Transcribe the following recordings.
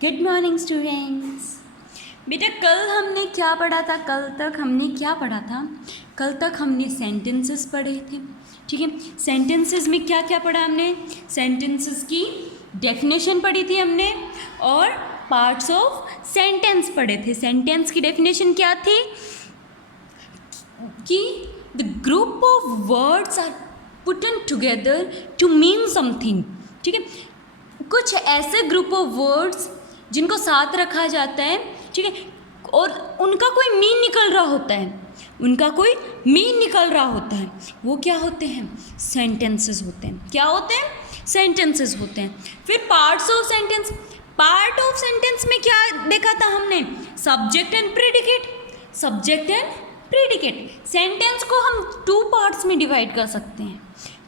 Good morning students. बेटा कल हमने क्या पढ़ा था? कल तक हमने सेंटेंसेस पढ़े थे। ठीक है, सेंटेंसेस में क्या क्या पढ़ा हमने? सेंटेंसेस की डेफिनेशन पढ़ी थी हमने और पार्ट्स ऑफ सेंटेंस पढ़े थे। सेंटेंस की डेफिनेशन क्या थी कि the group of words are put in together to mean something. ठीक है, कुछ ऐसे ग्रुप ऑफ वर्ड्स जिनको साथ रखा जाता है, ठीक है, और उनका कोई मीन निकल रहा होता है, वो क्या होते हैं? सेंटेंसेस होते हैं। क्या होते हैं? सेंटेंसेस होते हैं। फिर पार्ट ऑफ सेंटेंस में क्या देखा था हमने? Subject and predicate. सेंटेंस को हम 2 पार्ट्स में डिवाइड कर सकते हैं।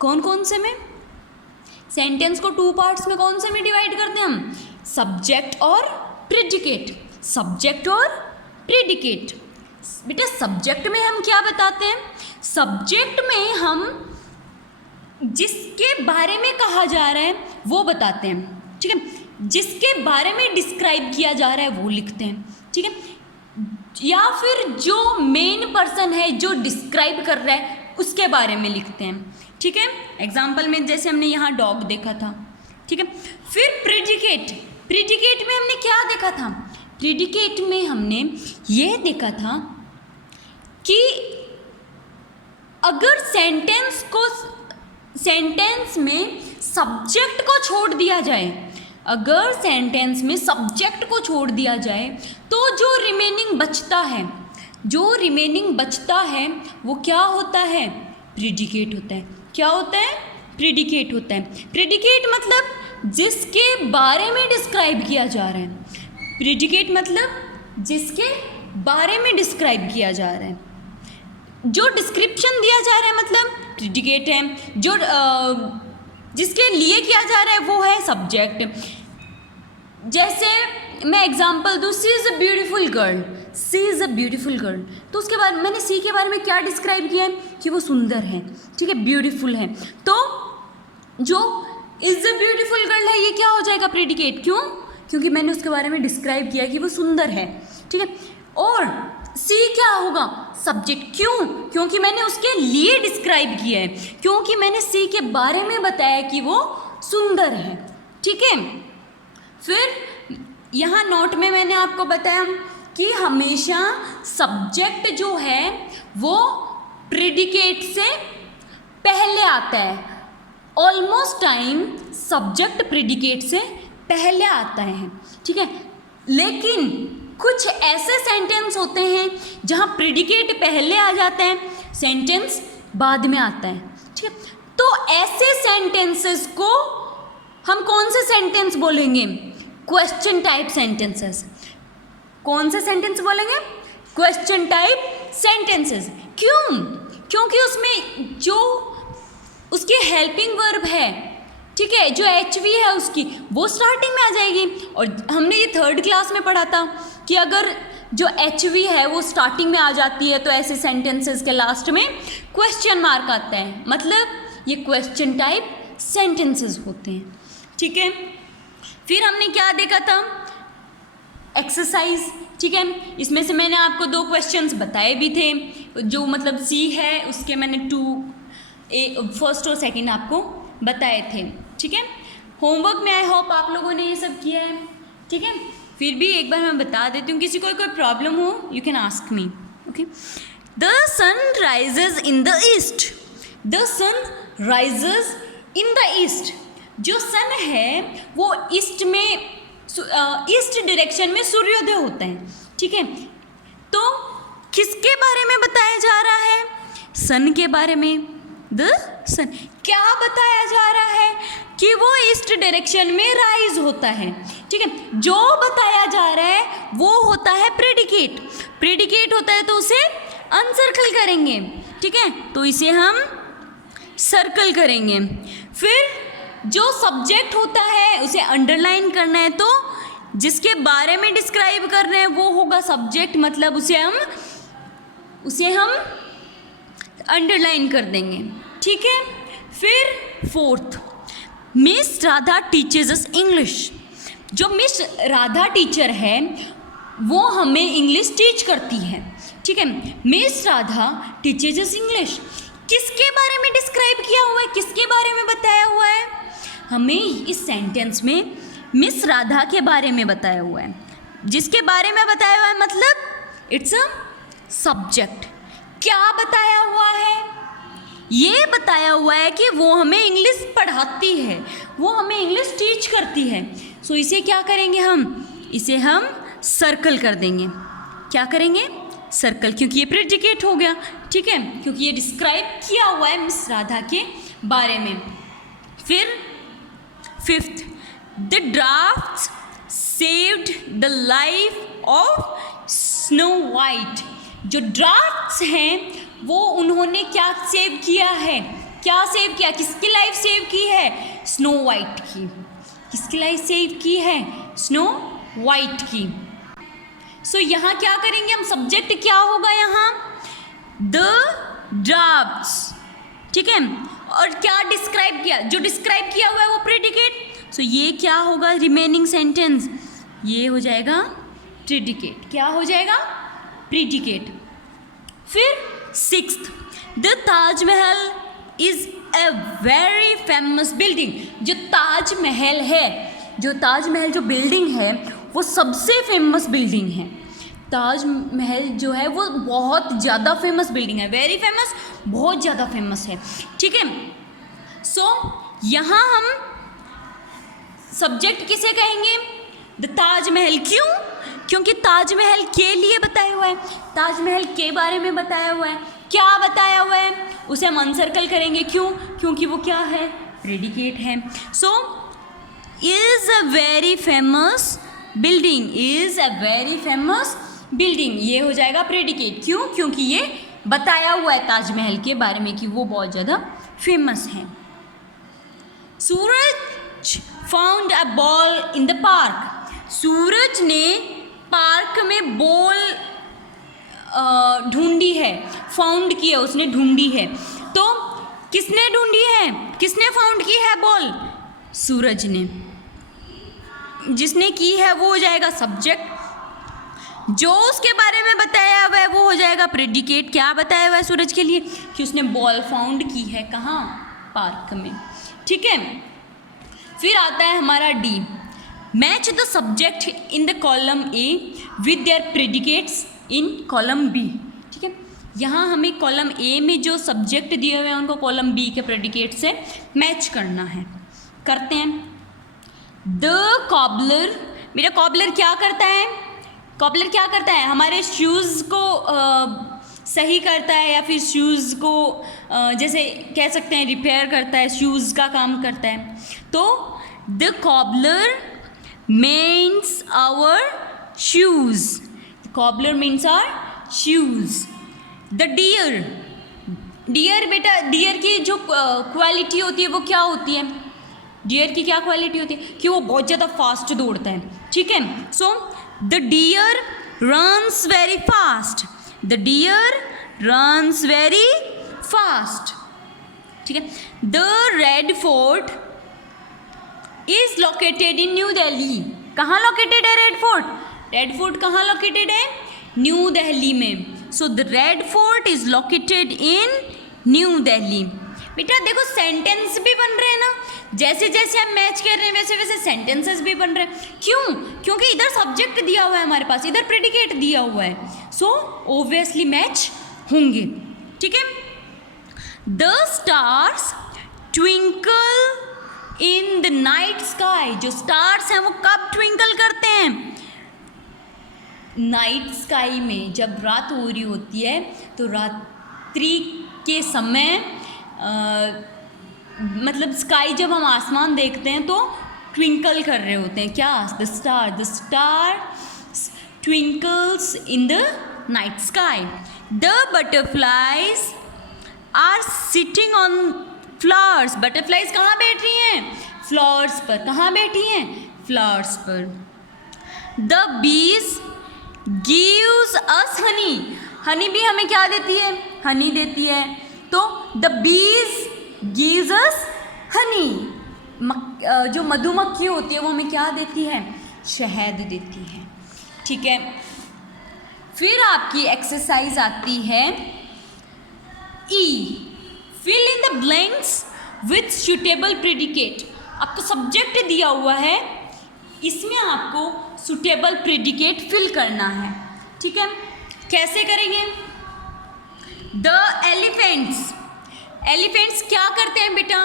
कौन से में? सेंटेंस को 2 पार्ट्स में कौन से में डिवाइड करते हैं हम? सब्जेक्ट और प्रेडिकेट। बेटा सब्जेक्ट में हम क्या बताते हैं? सब्जेक्ट में हम जिसके बारे में कहा जा रहा है वो बताते हैं। ठीक है, जिसके बारे में डिस्क्राइब किया जा रहा है वो लिखते हैं। ठीक है, या फिर जो मेन पर्सन है जो डिस्क्राइब कर रहा है उसके बारे में लिखते हैं। ठीक है, एग्जाम्पल में जैसे हमने यहाँ डॉग देखा था। ठीक है, फिर प्रेडिकेट में हमने क्या देखा था? प्रेडिकेट में हमने ये देखा था कि अगर सेंटेंस में सब्जेक्ट को छोड़ दिया जाए, तो जो रिमेनिंग बचता है वो क्या होता है? प्रेडिकेट होता है। क्या होता है? प्रेडिकेट होता है। प्रेडिकेट मतलब जिसके बारे में डिस्क्राइब किया जा रहा है। प्रेडिकेट मतलब जिसके बारे में डिस्क्राइब किया जा रहा है, जो डिस्क्रिप्शन दिया जा रहा है मतलब प्रेडिकेट है। जो जिसके लिए किया जा रहा है वो है सब्जेक्ट। जैसे मैं एग्जांपल दूँ, सी इज़ अ ब्यूटीफुल गर्ल। तो उसके बाद मैंने सी के बारे में क्या डिस्क्राइब किया है? कि वो सुंदर है। ठीक है, ब्यूटीफुल है। तो जो इज़ अ ब्यूटीफुल गर्ल है ये क्या हो जाएगा? प्रेडिकेट। क्यों? क्योंकि मैंने उसके बारे में डिस्क्राइब किया कि वो सुंदर है। ठीक है, और सी क्या होगा? सब्जेक्ट। क्यों? क्योंकि मैंने उसके लिए डिस्क्राइब किया है, क्योंकि मैंने सी के बारे में बताया कि वो सुंदर है। ठीक है, फिर यहाँ नोट में मैंने आपको बताया कि हमेशा सब्जेक्ट जो है वो प्रेडिकेट से पहले आता है। ऑलमोस्ट टाइम सब्जेक्ट प्रेडिकेट से पहले आता है। ठीक है, लेकिन कुछ ऐसे सेंटेंस होते हैं जहाँ प्रेडिकेट पहले आ जाता है, सेंटेंस बाद में आता है। ठीक है, तो ऐसे सेंटेंसेस को हम कौन से सेंटेंस बोलेंगे? Question type sentences. कौन से सेंटेंस बोलेंगे? Question type sentences. क्यों? क्योंकि उसमें जो उसकी हेल्पिंग वर्ब है, ठीक है, जो HV है उसकी, वो स्टार्टिंग में आ जाएगी। और हमने ये 3rd क्लास में पढ़ा था कि अगर जो HV है वो स्टार्टिंग में आ जाती है तो ऐसे सेंटेंसेस के लास्ट में क्वेश्चन मार्क आता है, मतलब ये क्वेश्चन टाइप सेंटेंसेस होते हैं। ठीक है, फिर हमने क्या देखा था? एक्सरसाइज। ठीक है, इसमें से मैंने आपको 2 क्वेश्चंस बताए भी थे। जो मतलब C है उसके मैंने 2 फर्स्ट और सेकंड आपको बताए थे। ठीक है, होमवर्क में आई होप आप लोगों ने ये सब किया है। ठीक है, फिर भी एक बार मैं बता देती हूँ, किसी को कोई प्रॉब्लम हो you can ask me. Okay, the sun rises in the east. जो सन है वो ईस्ट डायरेक्शन में सूर्योदय होता है। ठीक है, तो किसके बारे में बताया जा रहा है? सन के बारे में। द सन क्या बताया जा रहा है? कि वो ईस्ट डायरेक्शन में राइज होता है। ठीक है, जो बताया जा रहा है वो होता है प्रेडिकेट होता है तो उसे अनसर्कल करेंगे। ठीक है, तो इसे हम सर्कल करेंगे। फिर जो सब्जेक्ट होता है उसे अंडरलाइन करना है, तो जिसके बारे में डिस्क्राइब कर रहे हैं वो होगा सब्जेक्ट, मतलब उसे हम अंडरलाइन कर देंगे। ठीक है, फिर 4th, miss Radha teaches us English. जो मिस राधा टीचर है वो हमें इंग्लिश टीच करती है, ठीक है। मिस राधा टीचेज अस इंग्लिश। किसके बारे में डिस्क्राइब किया हुआ है, किसके बारे में बताया हुआ है? हमें इस सेंटेंस में मिस राधा के बारे में बताया हुआ है। जिसके बारे में बताया हुआ है मतलब इट्स अ सब्जेक्ट। क्या बताया हुआ है? ये बताया हुआ है कि वो हमें इंग्लिश पढ़ाती है, वो हमें इंग्लिश टीच करती है। सो इसे क्या करेंगे हम? इसे हम सर्कल कर देंगे। क्या करेंगे? सर्कल, क्योंकि ये प्रेडिकेट हो गया, ठीक है, क्योंकि ये डिस्क्राइब किया हुआ है मिस राधा के बारे में। फिर fifth, the drafts saved the life of snow white. जो ड्राफ्ट्स हैं वो उन्होंने क्या सेव किया है? क्या सेव किया? किसकी लाइफ सेव की है? स्नो वाइट की। किसकी लाइफ सेव की है? स्नो वाइट की। सो यहाँ क्या करेंगे हम? सब्जेक्ट क्या होगा यहाँ? द ड्राफ्ट्स, ठीक है। और क्या डिस्क्राइब किया? जो डिस्क्राइब किया हुआ है वो प्रेडिकेट। सो ये क्या होगा? रिमेनिंग सेंटेंस ये हो जाएगा प्रेडिकेट। क्या हो जाएगा? प्रेडिकेट। फिर sixth, the Taj Mahal is a very famous building. जो ताजमहल है, जो ताजमहल जो बिल्डिंग है वो सबसे फेमस बिल्डिंग है। ताजमहल जो है वो बहुत ज़्यादा फेमस बिल्डिंग है। वेरी फेमस, बहुत ज़्यादा फेमस है, ठीक है। सो यहाँ हम सब्जेक्ट किसे कहेंगे? द ताजमहल। क्यों? क्योंकि ताजमहल के लिए बताया हुआ है, ताजमहल के बारे में बताया हुआ है। क्या बताया हुआ है उसे हम अनसर्कल करेंगे। क्यों? क्योंकि वो क्या है? प्रेडिकेट है। So is a very famous building, is a very famous building, ये हो जाएगा प्रेडिकेट। क्यों? क्योंकि ये बताया हुआ है ताजमहल के बारे में कि वो बहुत ज़्यादा फेमस है। Suraj found a ball in the park. Suraj ने पार्क में बॉल ढूंढी है, फाउंड की है, उसने ढूंढी है। तो किसने ढूंढी है? किसने फाउंड की है बॉल? सूरज ने। जिसने की है वो हो जाएगा सब्जेक्ट। जो उसके बारे में बताया हुआ है वो हो जाएगा प्रेडिकेट। क्या बताया हुआ है सूरज के लिए? कि उसने बॉल फाउंड की है। कहाँ? पार्क में, ठीक है। फिर आता है हमारा D, match the subject in the column A with their predicates in column B, ठीक है। यहाँ हमें कॉलम ए में जो सब्जेक्ट दिए हुए हैं उनको कॉलम बी के प्रेडिकेट से मैच करना है। करते हैं। द कॉबलर, मेरा कॉबलर क्या करता है? कॉबलर क्या करता है? हमारे शूज़ को सही करता है, या फिर शूज़ को जैसे कह सकते हैं रिपेयर करता है, शूज़ का काम करता है। तो the cobbler mends our shoes, cobbler means our shoes. The deer, deer बेटा, डियर की जो क्वालिटी होती है वो क्या होती है? डियर की क्या क्वालिटी होती है? कि वो बहुत ज़्यादा फास्ट दौड़ता है, ठीक है। So the deer runs very fast, the deer runs very fast, ठीक है। The Red Fort is located in New Delhi. कहाँ लोकेटेड है रेड फोर्ट? रेड फोर्ट कहाँ लोकेटेड है? न्यू दिल्ली में। So the Red Fort is located in New Delhi. बेटा देखो sentence भी बन रहे हैं ना, जैसे जैसे हम मैच कर रहे हैं वैसे वैसे सेंटेंसेस भी बन रहे हैं। क्यों? क्योंकि इधर सब्जेक्ट दिया हुआ है हमारे पास, इधर प्रेडिकेट दिया हुआ है। सो ऑब्वियसली मैच होंगे, ठीक है। The stars twinkle in the night sky. जो स्टार्स हैं वो कब ट्विंकल करते हैं? नाइट स्काई में, जब रात हो रही होती है तो रात्रि के समय मतलब स्काई, जब हम आसमान देखते हैं तो ट्विंकल कर रहे होते हैं। क्या? The star twinkles in the night sky. The butterflies are sitting on flowers. Butterflies कहाँ बैठ रही हैं? फ्लावर्स पर। कहाँ बैठी हैं? फ्लावर्स पर। The bees gives us Honey. Honey भी हमें क्या देती है? हनी देती है। तो the bees gives us Honey. जो मधुमक्खी होती है वो हमें क्या देती है? शहद देती है। ठीक है, फिर आपकी एक्सरसाइज आती है E, fill in the blanks with suitable predicate. आपको सब्जेक्ट दिया हुआ है, इसमें आपको सुटेबल प्रेडिकेट फिल करना है। ठीक है, कैसे करेंगे? द एलिफेंट्स, एलिफेंट्स क्या करते हैं बेटा?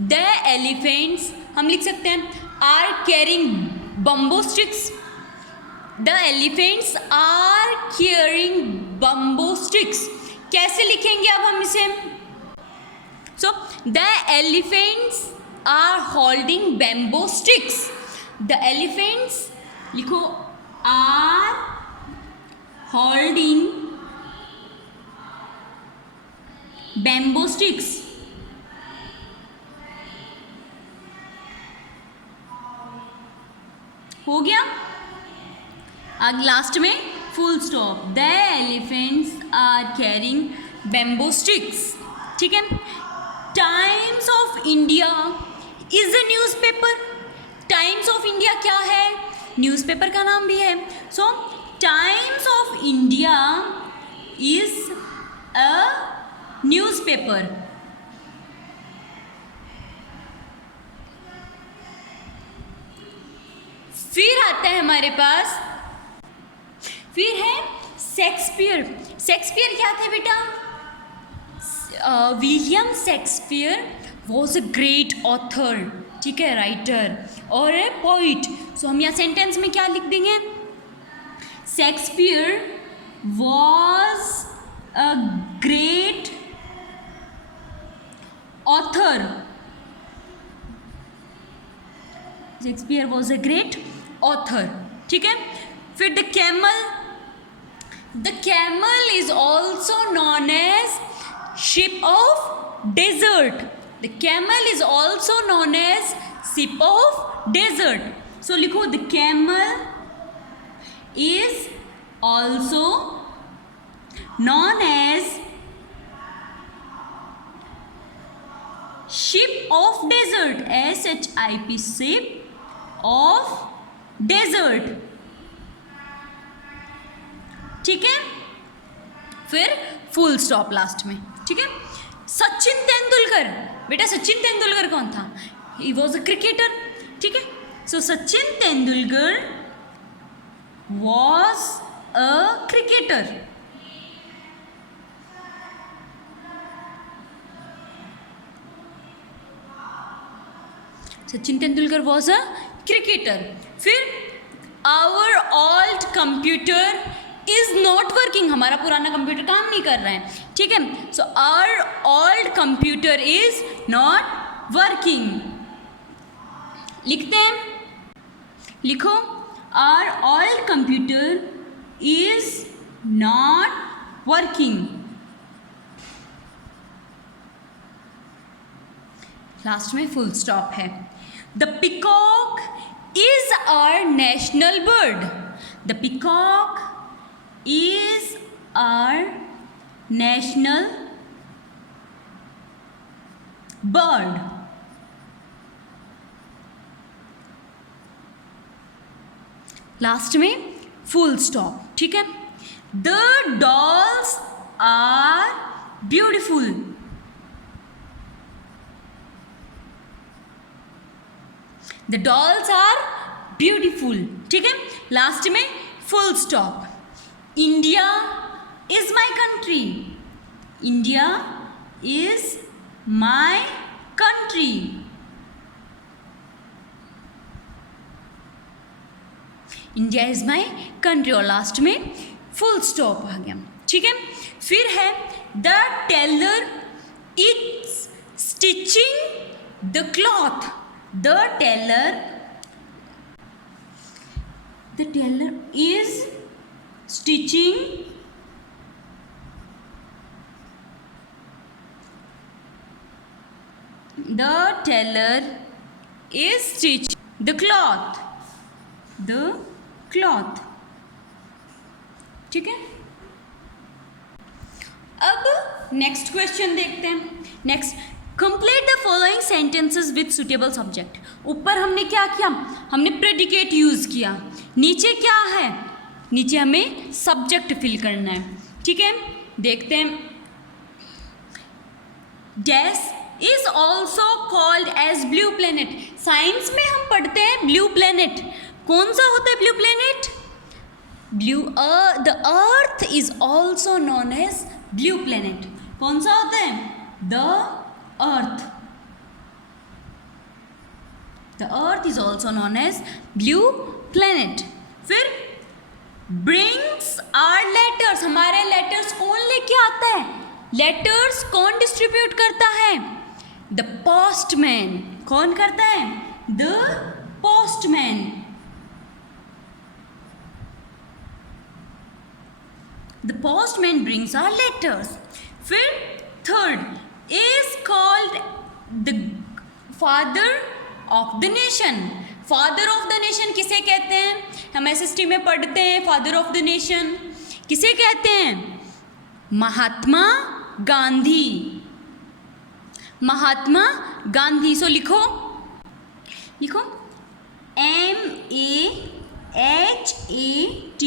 द एलिफेंट्स हम लिख सकते हैं are carrying bamboo sticks. The elephants are carrying bamboo sticks. कैसे लिखेंगे अब हम इसे? So the elephants are holding bamboo sticks. The elephants लिखो आर होल्डिंग बैम्बो स्टिक्स। हो गया? अब लास्ट में full stop. The elephants are carrying bamboo sticks. ठीक है, Times of India is a newspaper. Times of India क्या है? Newspaper का नाम भी है। So Times of India is a newspaper. फिर आता है हमारे पास, फिर है शेक्सपियर। शेक्सपियर क्या थे बेटा? William Shakespeare was a great author. ठीक है, राइटर और ए पोइट। सो हम यहाँ सेंटेंस में क्या लिख देंगे? Shakespeare was a great author. Shakespeare was a great author. ठीक है, फिर the camel, the camel is also known as ship of desert. The camel is also known as ship of desert. So लिखो the camel is also known as ship of desert, SHIP, ship of desert. ठीक है, फिर full stop last में। ठीक है, सचिन तेंदुलकर, बेटा सचिन तेंदुलकर कौन था? He was a cricketer. ठीक है, so Sachin Tendulkar was a cricketer. Sachin Tendulkar was a cricketer. फिर our old computer is not working. हमारा पुराना कंप्यूटर काम नहीं कर रहा है। ठीक है, so our old computer is not working. लिखते हैं, लिखो our old computer is not working. Last में फुल स्टॉप है। The peacock is our national bird. The peacock is our national bird. Last में फुल स्टॉप। ठीक है, the dolls are beautiful. The dolls are beautiful. ठीक है, last में full stop. India is my country. India is my country. India is my country और last में full stop आ गया। ठीक है, फिर है the tailor is stitching the cloth. The tailor is stitching the tailor is stitching the cloth। ठीक है, अब नेक्स्ट क्वेश्चन देखते हैं। Next, complete the following sentences with suitable subject. ऊपर हमने क्या किया, हमने प्रेडिकेट यूज किया, नीचे क्या है, नीचे हमें सब्जेक्ट फिल करना है। ठीक है, देखते हैं। Dash is also called as blue planet. Science में हम पढ़ते हैं ब्लू प्लेनेट। कौन सा होता है blue planet? Blue the earth is also known as blue planet. कौन सा होता है? The earth. The earth is also known as blue planet. फिर ब्रिंग्स आर लेटर्स, हमारे लेटर्स कौन लेके आता है? लेटर्स कौन डिस्ट्रीब्यूट करता है? The postman. कौन करता है? The postman. The postman brings our letters. फिर third is called the father of the nation. Father of the nation किसे कहते हैं? हम SST में पढ़ते हैं father of the nation किसे कहते हैं? महात्मा गांधी। महात्मा गांधी। सो लिखो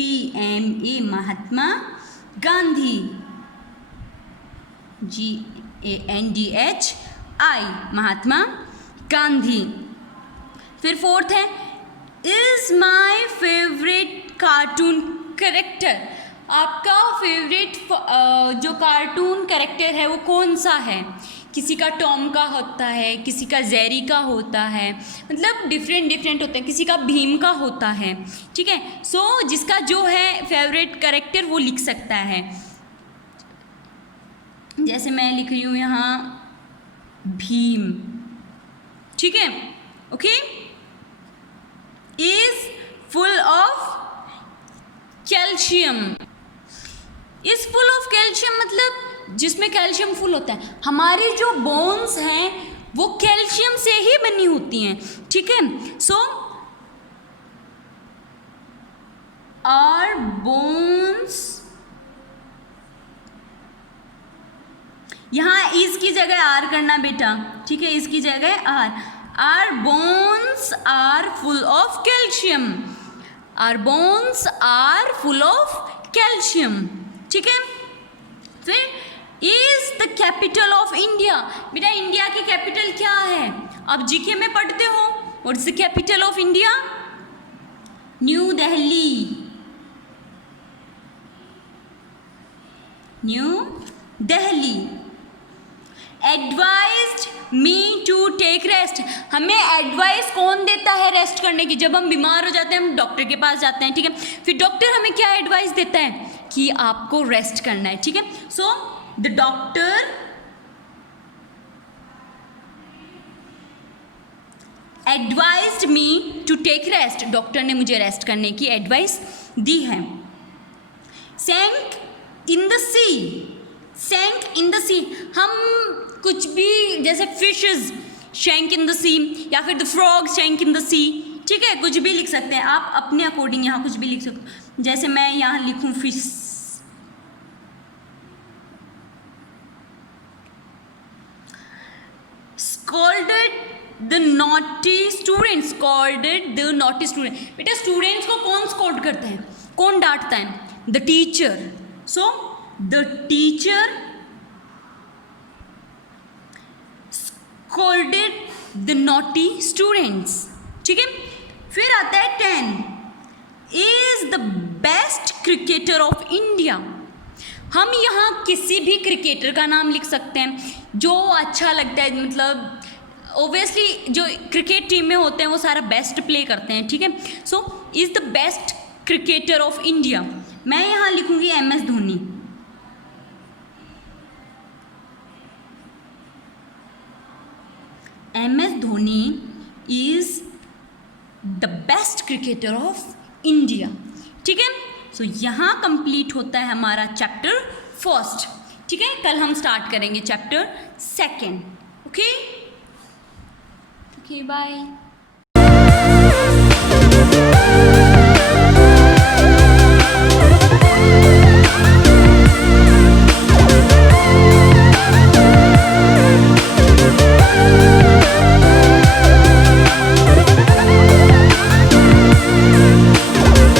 MAHATMA, महात्मा गांधी। GANDHI, महात्मा गांधी। फिर फोर्थ है is my favourite cartoon character. आपका फेवरेट जो कार्टून कैरेक्टर है वो कौन सा है? किसी का टॉम का होता है, किसी का जेरी का होता है, मतलब डिफरेंट होते हैं, किसी का भीम का होता है। ठीक है, सो जिसका जो है फेवरेट कैरेक्टर वो लिख सकता है। जैसे मैं लिख रही हूँ यहाँ भीम। ठीक है, okay. Is full of calcium. Is full of calcium मतलब जिसमें कैल्शियम फुल होता है। हमारी जो बोन्स हैं वो कैल्शियम से ही बनी होती हैं। ठीक है, सो आर बोन्स, यहाँ इस की जगह आर करना बेटा। ठीक है, इसकी जगह our bones are full of calcium. Our bones are full of calcium. ठीक है, फिर is the capital of India. बेटा इंडिया की कैपिटल क्या है? आप जीके में पढ़ते हो। What is the capital of India? New Delhi. New Delhi. Advised me to take rest. हमें एडवाइस कौन देता है रेस्ट करने की? जब हम बीमार हो जाते हैं हम डॉक्टर के पास जाते हैं। ठीक है, फिर डॉक्टर हमें क्या एडवाइस देता है कि आपको रेस्ट करना है। ठीक है, so the doctor advised me to take rest. Doctor ने मुझे रेस्ट करने की एडवाइस दी है। सैंक इन द सी। सैंक इन द सी, हम कुछ भी जैसे fishes sank in the sea या फिर the frog sank in the sea. ठीक है, कुछ भी लिख सकते हैं आप अपने अकॉर्डिंग, यहाँ कुछ भी लिख सकते हो। जैसे मैं यहाँ लिखूँ fish. Scolded the naughty students. Scolded the naughty student. बेटा स्टूडेंट्स को कौन स्कोल्ड करता है, कौन डांटता है? The teacher. So the teacher scolded the naughty students. ठीक है, फिर आता है 10 is the best cricketer of India. हम यहाँ किसी भी क्रिकेटर का नाम लिख सकते हैं जो अच्छा लगता है, मतलब ओबियसली जो क्रिकेट टीम में होते हैं वो सारा बेस्ट प्ले करते हैं। ठीक है, so is the best cricketer of India. मैं यहाँ लिखूँगी MS Dhoni. MS Dhoni is the best cricketer of India. ठीक है, सो यहाँ कंप्लीट होता है हमारा चैप्टर फर्स्ट। ठीक है, कल हम स्टार्ट करेंगे चैप्टर सेकेंड। Okay, bye.